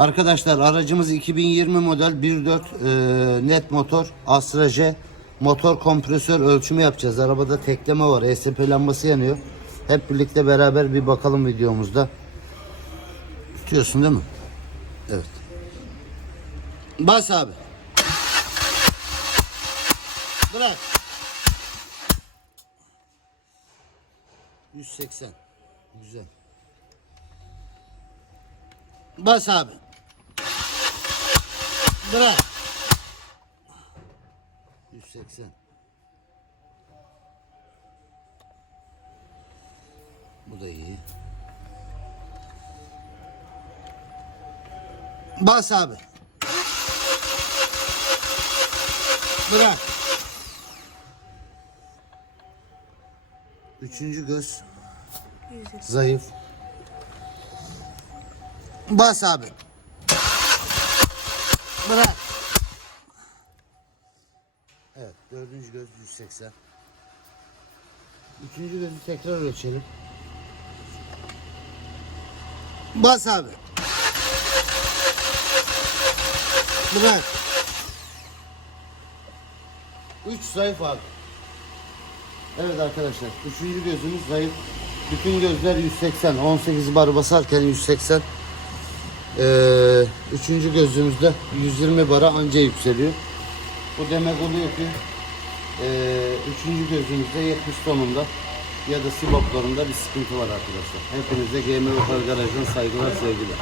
Arkadaşlar aracımız 2020 model 1.4 e, net motor Astra J motor kompresör ölçümü yapacağız. Arabada tekleme var. ESP lambası yanıyor. Hep birlikte beraber bir bakalım videomuzda. Tutuyorsun değil mi? Evet. Bas abi. Bırak. 180. Güzel. Bas abi. Bırak. 180. Bu da iyi. Bas abi. Bırak. Üçüncü göz. Zayıf. Bas abi. Bırak. Evet, dördüncü göz 180. Üçüncü gözü tekrar ölçelim. Bas abi. Bırak. Üç zayıf abi. Evet arkadaşlar, üçüncü gözümüz zayıf. Bütün gözler 180. 18 bar basarken 180. Ee, üçüncü gözümüzde 120 bara anca yükseliyor. Bu demek oluyor ki e, üçüncü gözümüzde 70 tonunda ya da siboplarında bir sıkıntı var arkadaşlar. Hepinize Gamer Lokal Garaj'dan saygılar sevgiler.